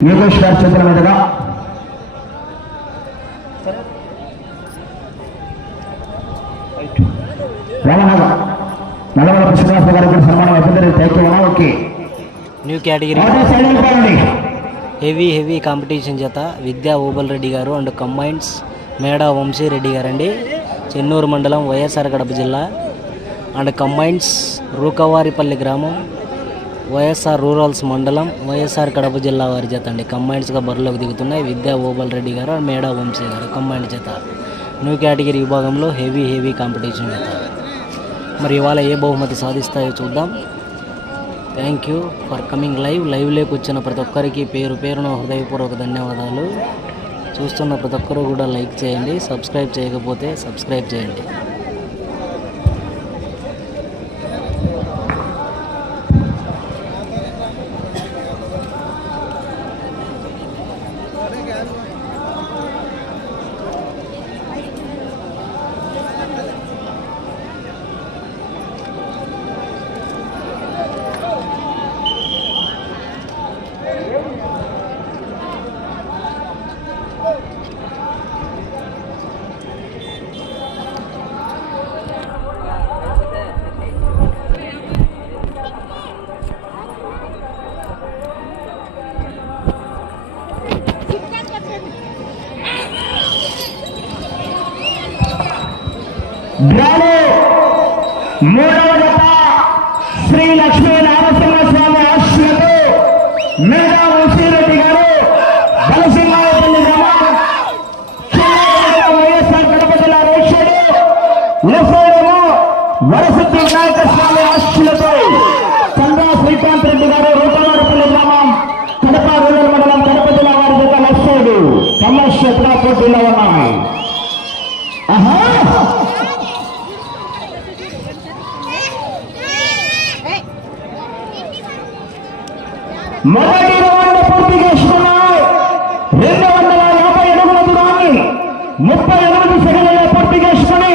గారి చేతుల మీదుగా. గారికి సన్మానం అయిపోతుంది thank okay. New category heavy heavy competition చేత విద్యా ఓబల్ రెడ్డి గారు అండ్ కంబైన్స్ మేడా వంశీ రెడ్డి గారు అండి చెన్నూరు మండలం వైఎస్ఆర్ కడప జిల్లా. అండ్ కంబైన్స్ రూకవారిపల్లి గ్రామం. వైఎస్ఆర్ రూరల్స్ మండలం వైఎస్ఆర్ కడప జిల్లా వారి చేత అండి. కంబైన్స్గా బరిలోకి దిగుతున్నాయి. విద్యా ఓబల్ రెడ్డి గారు మేడా వంశీ గారు కంబైండ్ చేత న్యూ కేటగిరీ విభాగంలో హెవీ హెవీ కాంపిటీషన్ చేత మరి ఇవాళ ఏ బహుమతి సాధిస్తాయో చూద్దాం. Thank you for coming live లైవ్లోకి వచ్చిన ప్రతి ఒక్కరికి పేరు పేరున హృదయపూర్వక ధన్యవాదాలు. చూస్తున్న ప్రతి ఒక్కరు కూడా లైక్ చేయండి సబ్స్క్రైబ్ చేయకపోతే సబ్స్క్రైబ్ చేయండి. డ్రాలో మూడవ జత శ్రీ లక్ష్మీ నారసింహస్వామి ఆశ్రతో మేధా వంశీరెడ్డి గారు బలసింహారెడ్డి గ్రామం వైఎస్ఆర్ కడప జిల్లా రేషుడు లెఫ్టేమో వరసిద్ధి వినాయక స్వామి ఆశ్రతో చంద్ర శ్రీకాంత్ రెడ్డి గారు రూపవారిపల్లి గ్రామం కడప రూరల్ మండలం కడప జిల్లా వారి జత లక్ష్యుడు కమర్షియల్ పోటీలో ఉన్నాము ఆహా మొదటి రౌండ్ పూర్తి చేసుకున్నాయి. రెండు వందల యాభై అడుగుల దూరాన్ని ముప్పై ఎనిమిది సెకండ్లలో పూర్తి చేసుకుని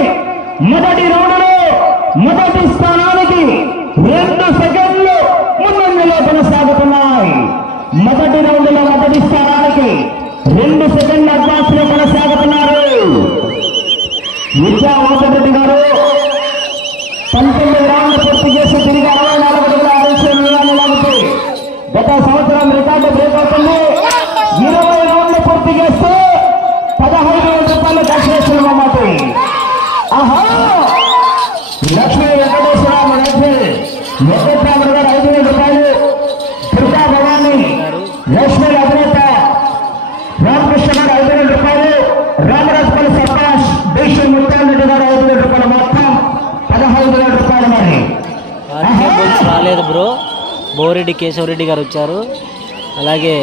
మొదటి రౌండ్లో మొదటి స్థానానికి రెండు సెకండ్లు ముందంజలో కొనసాగుతున్నాయి. మొదటి రౌండ్లో మొదటి స్థానం వెంకటరాముడు గారు ఐదు వేల రూపాయలు దుర్గా భవాని లక్ష్మీ అధినేత రామకృష్ణ గారు ఐదు వేల రూపాయలు రామరాజపల్లి సర్పంచ్ దేశం ముత్యాల రెడ్డి గారు ఐదు వేల రూపాయలు మొత్తం పదహైదు వేల రూపాయలు మరి. ఆర్కే బోల్స్ రాలేదు బ్రో. బోరెడ్డి కేశవరెడ్డి గారు వచ్చారు. అలాగే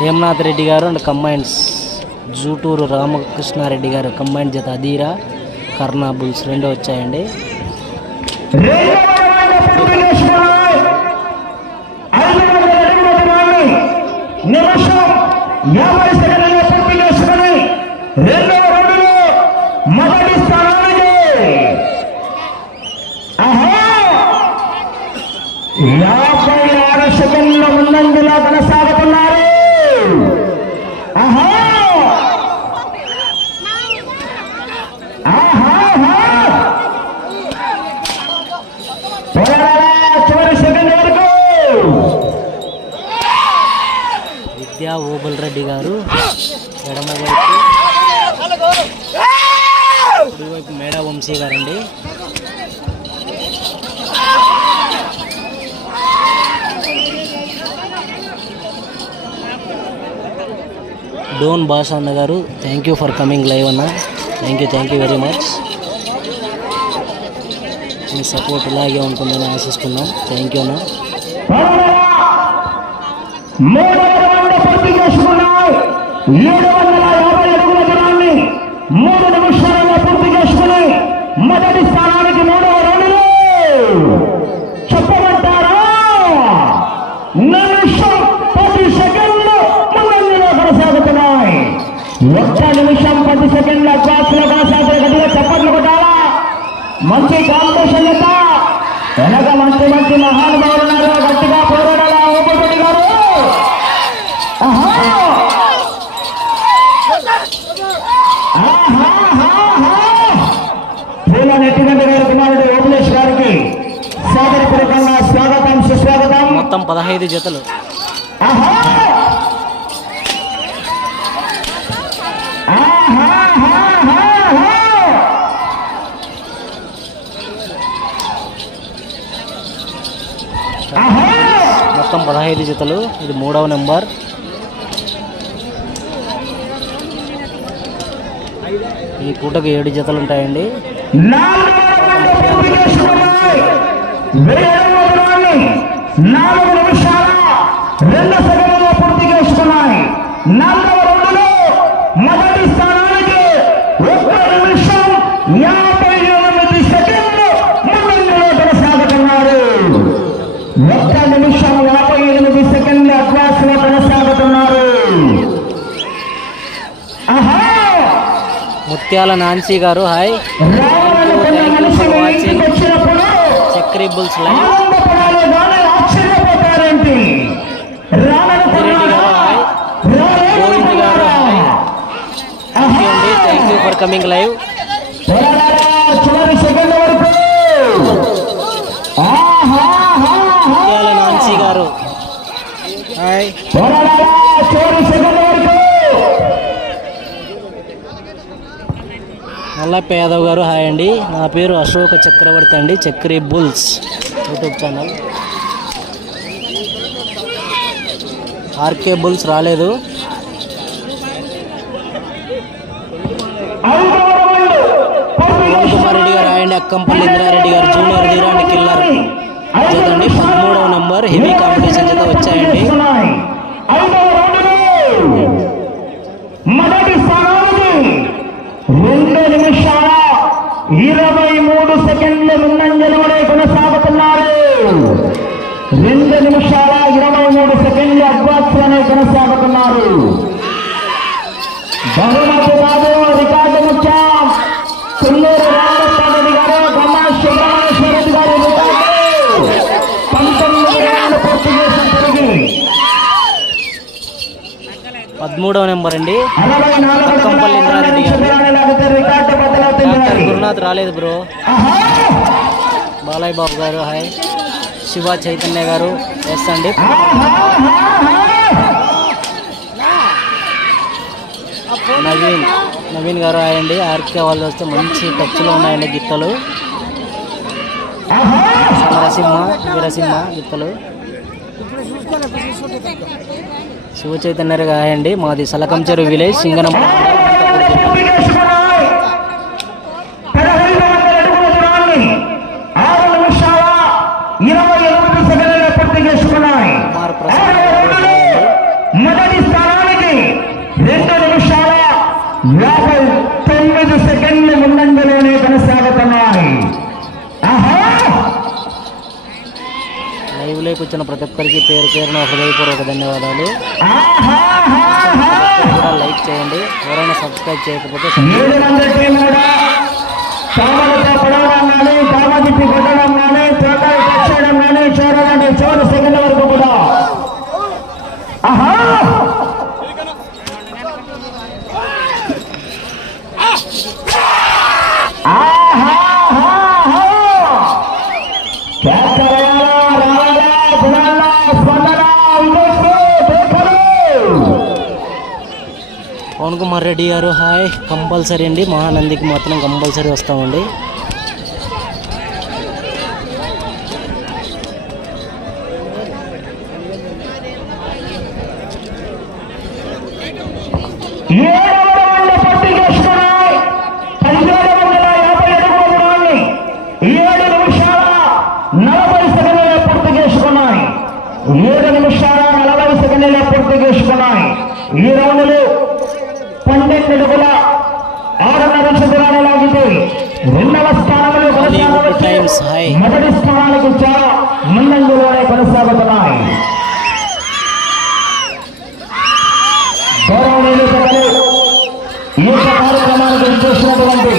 హేమనాథ్ రెడ్డి గారు అండ్ కంబైన్స్ జూటూరు రామకృష్ణారెడ్డి గారు కంబైన్ జత అధీరా కర్ణా బుల్స్ రెండో వచ్చాయండి. నిమిషం యాభై సెకండ్లలో పూర్తి చేసుకుని రెండవ రౌండ్లో మొదటి స్థానానికి యాభై ఆరు సెకండ్ల ముందంజలో కొనసాగుతున్నారు ఆహా! ఆహాహా! పోరాడాలా చివరి సెకండ్ వరకు విద్యా ఓబుల్ రెడ్డి గారు ఎడమవైపు కుడివైపు మేడా వంశీ గారండి. డోన్ బాషా అన్న గారు thank you for coming live అన్న. Thank you thank you very much me support ఇలాగే ఉంటుందని ఆశిస్తున్నాం. థ్యాంక్ యూ అన్న మూడవ రౌండ్ పూర్తి చేసుకున్నాయి ఏడు వందల యాభై అడుగుల జనాన్ని మూడు నిమిషాలలో పూర్తి చేసుకుని మొదటి స్థానానికి మూడవ రౌండ్లో చెప్పమంటారా? నిమిషం పది సెకండ్లు ముందంజలో కొనసాగుతున్నాయి. ఒక్క నిమిషం పది సెకండ్ల క్లాసులో కొనసాగే గట్టిగా చప్పట్లు కొట్టాలా? మంచి కాంపిటీషన్ ఎంత వెనక మంచి మంచి మహానుభావులు ఉన్నారు. గట్టిగా పోరాడాలా? పూల నెట్టిగంట గారి కుమారుడు ఓమలేష్ గారికి స్వాగతం సుస్వాగతం. మొత్తం పదహైదు జతలు. మొత్తం పదహైదు జతలు. ఇది మూడవ నెంబర్. ఈ పూటకు ఏడు జతలు ఉంటాయండి. నాలుగు నిమిషాల రెండు సెకండ్లలో పూర్తి చేసుకున్నాయి. నాలుగవ రెండులో మొదటి స్థానానికి ఒక్క నిమిషం యాభై ఎనిమిది సెకండ్లు ముందంజలో కొనసాగుతున్నారు ఒక్క నిమిషం యాభై ఎనిమిది సెకండ్లు అడ్వాన్స్లో కొనసాగుతున్నారు ఆహా ముత్యాల నాన్సీ గారు హాయ్. ఇంటికి వచ్చినప్పుడు Chakri Bulls live thank you thank you for coming live Mallappa Yadav గారు హాయ్ అండి. నా పేరు అశోక చక్రవర్తి అండి Chakri Bulls YouTube channel. RK Bulls రాలేదు. పవన్ కుమార్ రెడ్డి గారు హాయ్ అక్కంపల్లి ఇంద్రారెడ్డి గారు జూనియర్ ధీరాండి కిల్లర్. చదండి పదమూడవ నంబర్ హెవీ కాంపిటీషన్ చేత వచ్చాయండి. కొనసాగుతున్నారు బహుమతి కాదు రికార్డు ముఖ్యం కొల్లూరు రామరెడ్డి గారు. గమ్మా సుబ్రహ్మణ్యేశ్వర రెడ్డి గారు రికార్డు పంతొమ్మిది ఏళ్ళు పూర్తి చేసిన తిరిగి పదమూడవ నెంబర్ అండి ఇంద్రారెడ్డి గారు. గురునాథ్ రాలేదు బ్రో! బాలయ్య బాబు గారు హాయ్. శివ చైతన్య గారు ఎస్ అండి. నవీన్ నవీన్ గారు ఆయండి ఆర్కే వాళ్ళు వస్తే మంచి టచ్లో ఉన్నాయండి గిత్తలు సమరసింహ వీరసింహ గిత్తలు శివ చైతన్య గారు మాది సలకంచెరు విలేజ్ సింగనం చేసుకున్నాయి. పదహైదు వందల అడుగుల దూరాన్ని ఆరు నిమిషాల ఇరవై ఎనిమిది సెకండ్ల పూర్తి చేసుకున్నాయి కుమార్ ప్రసాద్ ఆరవ గారు రౌండ్లో హాయ్ అండి మొదటి స్థానానికి రెండు నిమిషాల యాభై తొమ్మిది సెకండ్ల ముందంజలోనే కొనసాగుతున్నాయి ఆహా లైవ్లోకి వచ్చిన ప్రతి ఒక్కరికి పేరు పేరున హృదయపూర్వక ధన్యవాదాలు. కూడా లైక్ చేయండి ఎవరైనా సబ్స్క్రైబ్ చేయకపోతే మంది టీం కూడా కామలతో పడవడం కానీ కామ తిప్పి కొట్టడం కానీ తోకాలు టచ్ చేయడం కానీ చూడాలంటే చివరి సెకండ్ వరకు కూడా ఆహా ఆహాహాహా. కేకరేయాలా, రావాలా, గుణాలా, స్పందన, ఉల్లేఖలు, దేఖలు. పవన్ కుమార్ రెడ్డి గారు హాయ్. కంపల్సరీ అండి. మహానందికి మాత్రం కంపల్సరీ వస్తామండి. ఏడు నిమిషాల నలభై సెకండ్ల పూర్తి చేసుకున్నాయి. ఏడు నిమిషాల నలభై సెకండ్ల పూర్తి చేసుకున్నాయి. ఈ రౌండ్లు పన్నెండు అడుగుల ఆరున్నర దూరాన్ని లాగితే రెండవ స్థానంలో మొదటి స్థానానికి చాలా ముందంజలోనే కొనసాగుతున్నాయి. గౌరవనీయులు ఈ యొక్క కార్యక్రమానికి చేసినటువంటి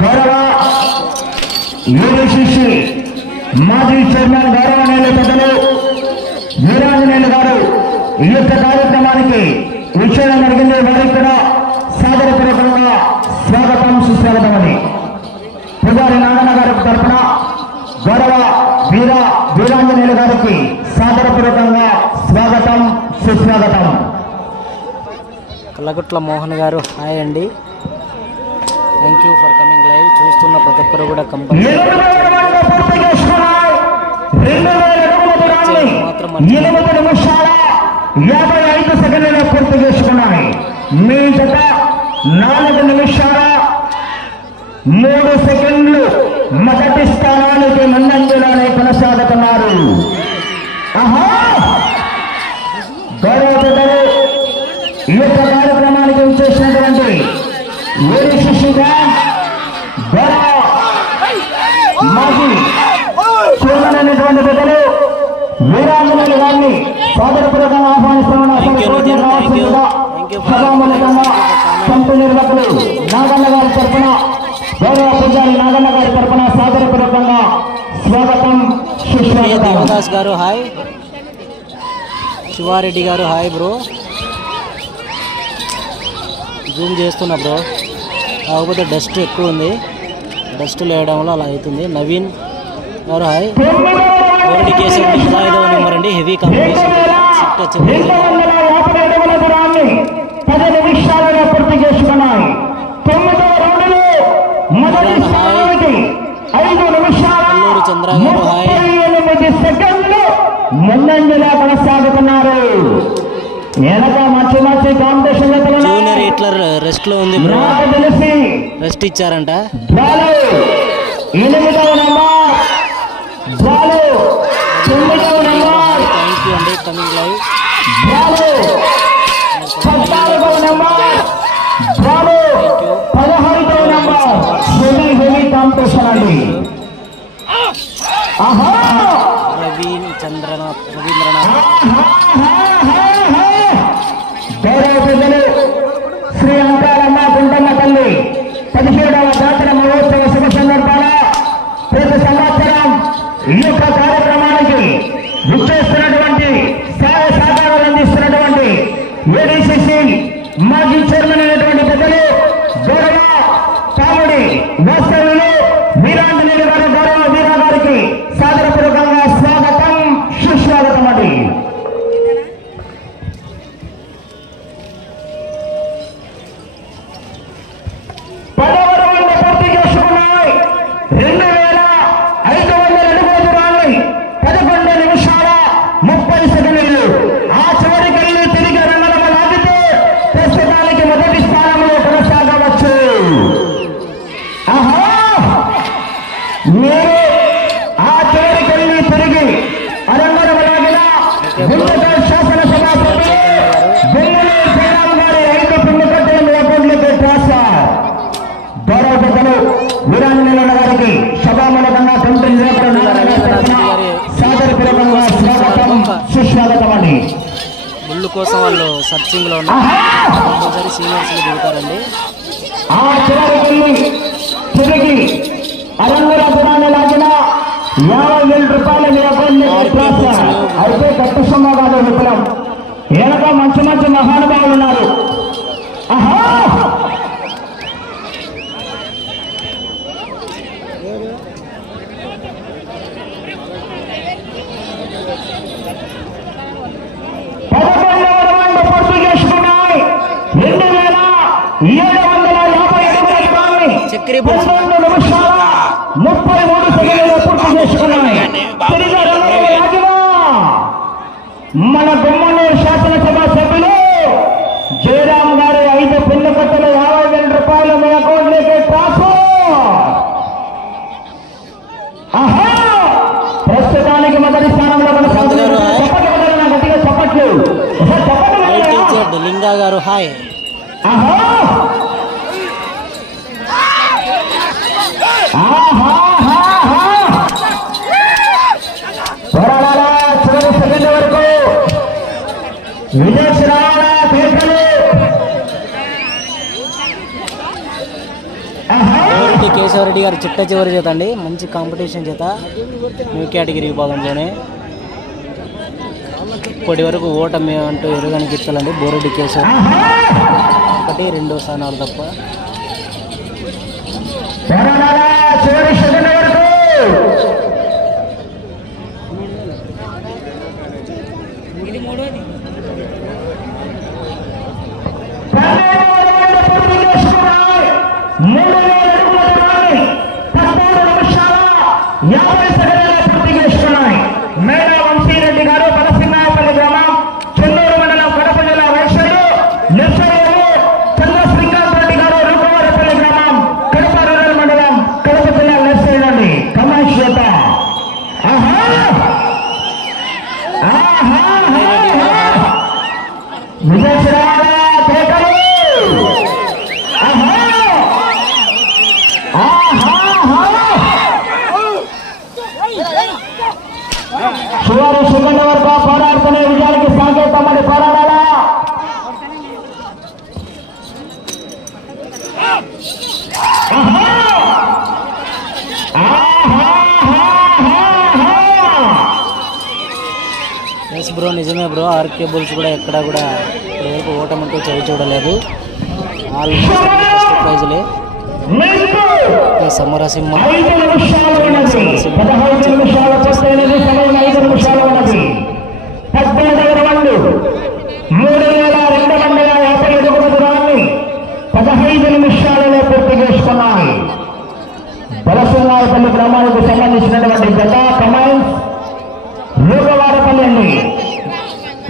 గౌరవ యూనిసిసి మాజీ చైర్మన్ గౌరవనీయులు పెద్దలు వీరాంజనేయులు గారు ఈ యొక్క కార్యక్రమానికి విషయం అడిగింది వారికి కూడా సాదరపూర్వకంగా స్వాగతం సుస్వాగతమని పుజారి నాగన్న గారి తరఫున గౌరవ వీర వీరాంజనేయులు గారికి సాదరపూర్వకంగా స్వాగతం సుస్వాగతం. కల్లగుట్ల మోహన్ గారు హాయ్ అండి. Thank you for coming live చూస్తున్న ప్రతి ఒక్కరు కూడా కంపల్సరీ నిమిషాల యాభై ఐదు సెకండ్లలో పూర్తి చేసుకున్నాయి. మీ జత నాలుగు నిమిషాల మూడు సెకండ్లు మొదటి స్థానానికి ముందంజలోనే కొనసాగుతున్నారు. ఆహా! గౌరవ ఈ యొక్క కార్యక్రమానికి చేసినటువంటి వేడి శిష్యుగా గౌరవ మాజీ చూడనటువంటి పెద్దలు వీరాంజనేయులు గారిని సోదరపూర్వకంగా ఆహ్వానిస్తున్న Thank you, Nitin. Thank you. Thank you for- సభామూలకంగా సంత నిర్వాహకులు నాగన్న గారి తరఫున గౌరవ పూజారి నాగన్న గారి తరఫున సాదరపూర్వకంగా స్వాగతం ఏ సుస్వాగతం దేవదాస్ గారు హాయ్ శివారెడ్డి గారు హాయ్ బ్రో జూమ్ చేస్తున్నా బ్రో కాకపోతే డస్ట్ ఎక్కువ ఉంది. డస్ట్ లేయడం వల్ల అలా అవుతుంది. నవీన్ గారు హాయ్. ఓరడి కేశవ్ పదహైదవ నెంబర్ అండి హెవీ కాంపిటీషన్ సిట్ వచ్చింది పది నిమిషాలలో పూర్తి చేసుకున్నాయి తొమ్మిదవ రౌండ్లో మొదటి స్థానానికి ఐదు చంద్ర గారు హాయ్. ఎనిమిది సెకండ్లు ముందంజలా కొనసాగుతున్నారు. జూనియర్ హిట్లర్ రెస్ట్లో ఉంది బ్రో. రెస్ట్ ఇచ్చారంట. థ్యాంక్ యూ అండి కమింగ్ లైవ్ బాలు పద్నాలుగవ నెంబర్ బాలు పదహైదవ నెంబర్ హెవీ హెవీ కాంపిటీషన్ అండి ఆహా రవి చంద్రనాథ్ రవీంద్రనాథ్ గౌరవ పెద్దలు శ్రీ అంకాలమ్మ గుంటమ్మ తల్లి పదిహేడవ జాతర మహోత్సవ శుభ సందర్భాల ప్రతి సంవత్సరం ఈ యొక్క కార్యక్రమానికి విచ్చేస్తున్నటువంటి సహాయ సహకారాలు అందిస్తున్నటువంటి ఏడీసీసీ మాజీ చైర్మన్ అయినటువంటి పెద్దలు గౌరవ కామెడీ వాస్తవ్యులు వీరాంజనేయులు గారు గౌరవ వీరా గారికి సాదరపూర్వకంగా స్వాగతం సుస్వాగతం అండి పదవ రౌండ్ పూర్తి చేసుకున్నాయి రెండు వేల ఐదు వందల అడుగుల దూరాన్ని పదకొండు నిమిషాల ముప్పై సెకండ్లు ఆ చివరికెళ్ళి తిరిగి రంగం లాగితే ప్రస్తుతానికి మొదటి స్థానంలో కొనసాగవచ్చు ఆహా మీరు ఆ చివరికెళ్ళి తిరిగి అరంగరం లాగిన గుంటూరు శాసనసభ సభ్యులు బొమ్మలూరు శ్రీరామ్ గారి ఐదు పిండి కట్టెల మీ అకౌంట్లోకి ట్రాన్స్ఫర్ గౌరవ పెద్దలు వీరాంజనేయుల గారికి సభామూలకంగా తొమ్మిది సాదరపూర్వకంగా స్వాగతం సుస్వాగతం అండి ముళ్ళు కోసం వాళ్ళు సర్చింగ్లో ఉన్నారు ఆహా! కంపల్సరీ సీనియర్స్ దిగుతారండి ఆ చివరికి తిరిగి అరంగుల పురాన్ని లాగిన యాభై వేల రూపాయలు మీ అకౌంట్లోకి ట్రాన్స్ఫర్ అయితే కట్టు సొమ్మ కాదు విప్లవం వెనక మంచి మంచి మహానుభావులు ఉన్నారు ఆహా పదకొండవ రౌండ్ పూర్తి చేసుకున్నాయి రెండు వేల ఏడు వందల యాభై అడుగుల దూరాన్ని చక్రీ బుల్స్. పదకొండు నిమిషాల ముప్పై మూడు సెకండ్లు పూర్తి చేసుకున్నాయి తిరిగి రంగంలో రాజుగా మన గుమ్మనూరు శాసనసభ సభ్యులు జయరాం గారి ఐదు పిల్ల కట్టలు యాభై వేల రూపాయలు మీ అకౌంట్లోకి ట్రాన్స్ఫర్ ఆహా ప్రస్తుతానికి మొదటి స్థానంలో కొనసాగుతున్నారు చప్పట్లు కొట్టాలి, గట్టిగా చప్పట్లు ఒకసారి చప్పట్లు ఐ కొట్టాలి. టీచర్ లింగా గారు హాయ్ ఆహా ఆహాహాహా. పోరాడాలా చివరి సెకండ్ వరకు విజయ్ రావాలా కేకలు ఆహా ఓరడి కేశవరెడ్డి గారు చిట్ట చివరి చేత అండి. మంచి కాంపిటీషన్ చేత న్యూ కేటగిరీ విభాగంలోనే ఇప్పటి వరకు ఓటమి అంటూ ఎరుగని గిత్తలండి. బోరెడ్డి కేశవ్. ఒకటి రెండో స్థానాలు తప్ప. పోరాడాలా సెకండ్ వరకు పన్నెండు వందల పూర్తి చేసుకున్నాయి. మూడు వేల అడుగుల దూరాన్ని పదమూడు నిమిషాల యాభై సెకండ్ల పూర్తి చేసుకున్నాయి. మేడా వంశీరెడ్డి గారు బలసింహాయపల్లి గ్రామం చెన్నూరు మండలం కడప జిల్లా వైశ్యుడు నర్సయ్యలు చంద్ర శ్రీకాంత్ రెడ్డి గారు రూపవారపల్లి గ్రామం కడప రూరల్ మండలం కడప జిల్లా నర్సయ్యలు అండి కమాష్ యువత ఆహా ఆహా ఆహా విజయశ్రాల కేకలు ఆహా ఆహా చివరి సెకండ్ వరకు పోరాడుతున్న విజయానికి సంకేతం మరి పోరాడాలా! ఎస్ బ్రో నిజమే బ్రో ఆర్కే బుల్స్ కూడా ఎక్కడా కూడా ఇప్పటివరకు ఓటమంటూ చవి చూడలేదు. ఆల్మోస్ట్ ఫస్ట్ ప్రైజ్లే ఈ సమరసింహ పదహైదు నిమిషాలలో పూర్తి చేసుకున్నాయి. బలసింహాయపల్లి గ్రామానికి సంబంధించినటువంటి గత కమాండ్స్ రూపవారపల్లి అండి.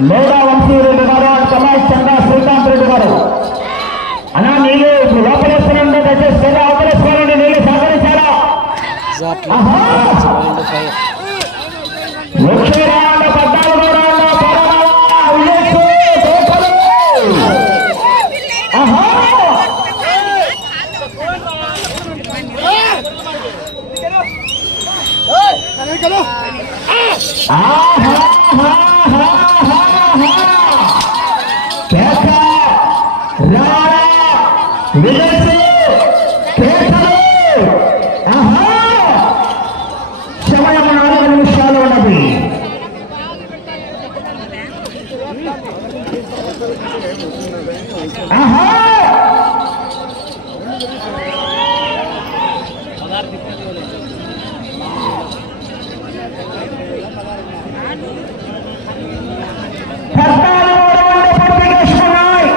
మేడా వంశీరెడ్డి గారు అండ్ కమాండ్స్ చంద్ర శ్రీకాంత్ రెడ్డి గారు. అన్నా ముఖ్య రౌండ్ పద్నాలుగో రౌండ్ పోరాడాలా? విజయశ్రీ కేకలు! ఆహా! ఆహా! ఆహా! ఆహా! కేక! రారా! విజయశ్రీ కేకలు! ఆహా! సమయం నాలుగు నిమిషాలు ఉన్నది ఆహా! పద్నాలుగు రౌండ్లు పూర్తి చేసుకున్నాయి.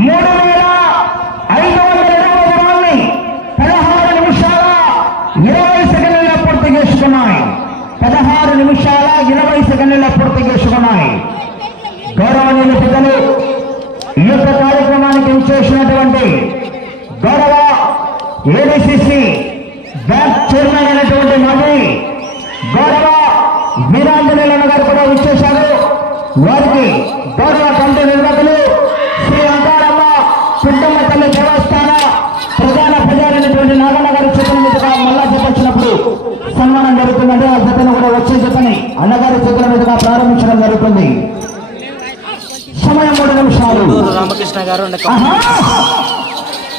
మూడు వేల ఐదు వందల అడుగుల దూరాన్ని పదహారు నిమిషాల ఇరవై సెకండ్ల పూర్తి చేసుకున్నాయి పదహారు నిమిషాల ఇరవై సెకండ్ల పూర్తి చేసుకున్నాయి గౌరవనీయుల పెద్దలు ఈ యొక్క కార్యక్రమానికి చేసినటువంటి గౌరవ ఏడీసీసీ బ్యాంక్ చైర్మన్ అయినటువంటి మాజీ గౌరవ వీరాంజనేయులు గారు కూడా ఇచ్చేశారు వారికి గౌరవ కమిటీ నిర్వాహకులు శ్రీ అంకారమ్మ పెద్దమ్మ తల్లి దేవస్థాన ప్రధాన ప్రజలైనటువంటి నాగన్న గారి చేతుల మీదుగా మళ్ళా జత వచ్చినప్పుడు సన్మానం జరుగుతుందంటే ఆ జతను కూడా వచ్చే జతని అన్నగారి చేతుల మీదుగా ప్రారంభించడం జరుగుతుంది. సమయం మూడు నిమిషాలు. రామకృష్ణ గారు!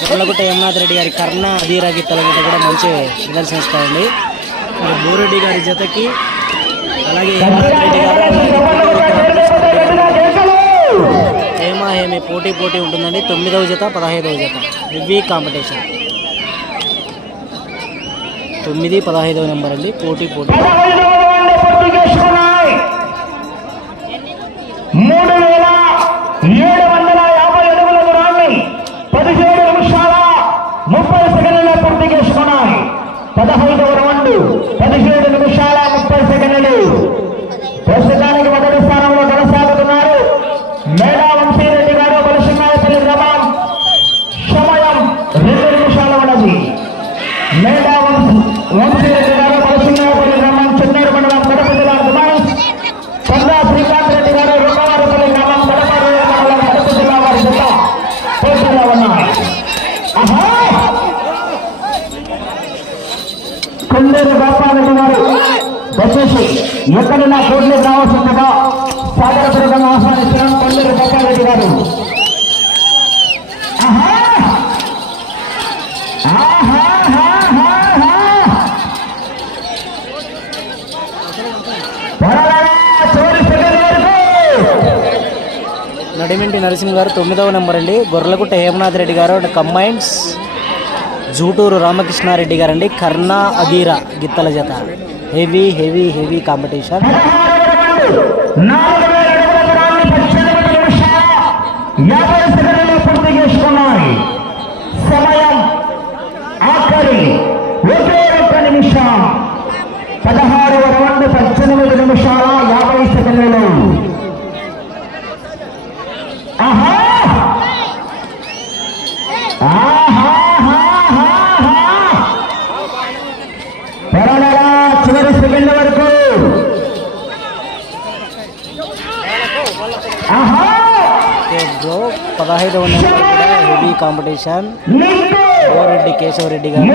కొల్లగుట్ట యమునాథ్ రెడ్డి గారి కర్ణ అధీరా గిత్తల కూడా మంచి రిజల్ట్స్ వస్తాయండి మరి బోరెడ్డి గారి జతకి అలాగే యమునాథ్ రెడ్డి గారు హేమి పోటీ పోటీ ఉంటుందండి. తొమ్మిదవ జత పదహైదవ జత. ఇవి కాంపిటీషన్. తొమ్మిది పదహైదవ నెంబర్ అండి. పోటీ పోటీ. మూడు వేల ఏడు వందల యాభై అడుగుల దూరాన్ని పదిహేడు నిమిషాల ముప్పై సెకండ్ల పూర్తి చేసుకున్నాయి పదహైదవ ఎక్కడ నా కోట్లు రావాల్సిందిగా స్వాగతపూర్వకంగా ఆహ్వానిస్తున్నాం పల్లెరు గోపాలరెడ్డి గారు. నడిమింటి నరసింహ గారు తొమ్మిదవ నెంబర్ అండి. గొర్రెలగుట్ట హేమనాథ్ రెడ్డి గారు అండ్ కంబైన్స్ జూటూరు రామకృష్ణారెడ్డి గారు అండి కర్ణా అగీరా గిత్తల జత. Heavy heavy heavy competition competition Goreddy Keshavareddy గారు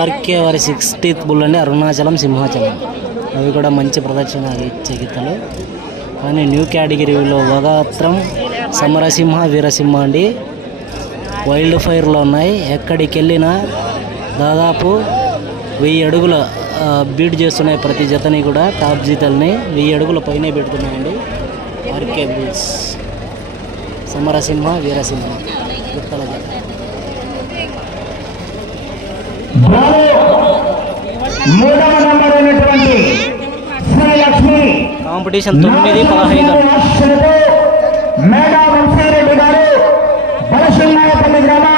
ఆర్కేఆర్ సిక్స్టీత్ బుల్ అండి అరుణాచలం సింహాచలం. అవి కూడా మంచి ప్రదర్శన ఇచ్చే గీతలు కానీ న్యూ కేటగిరీలో వగాత్రం సమరసింహ వీరసింహ అండి. వైల్డ్ ఫైర్లో ఉన్నాయి. ఎక్కడికి వెళ్ళినా దాదాపు వెయ్యి అడుగుల బీట్ చేస్తున్నాయి ప్రతి జతని కూడా. టాప్ జీతల్ని వెయ్యి అడుగుల పైనే పెడుతున్నాయండి. RK bulls. సమరసింహ వీరసింహ. గుత్తల జత. మూడవ నంబర్ అయినటువంటి శ్రీలక్ష్మి కాంపిటీషన్ తొమ్మిది పదహైదు మేడా వంశారెడ్డి గారు బలసింహాయపల్లి గ్రామం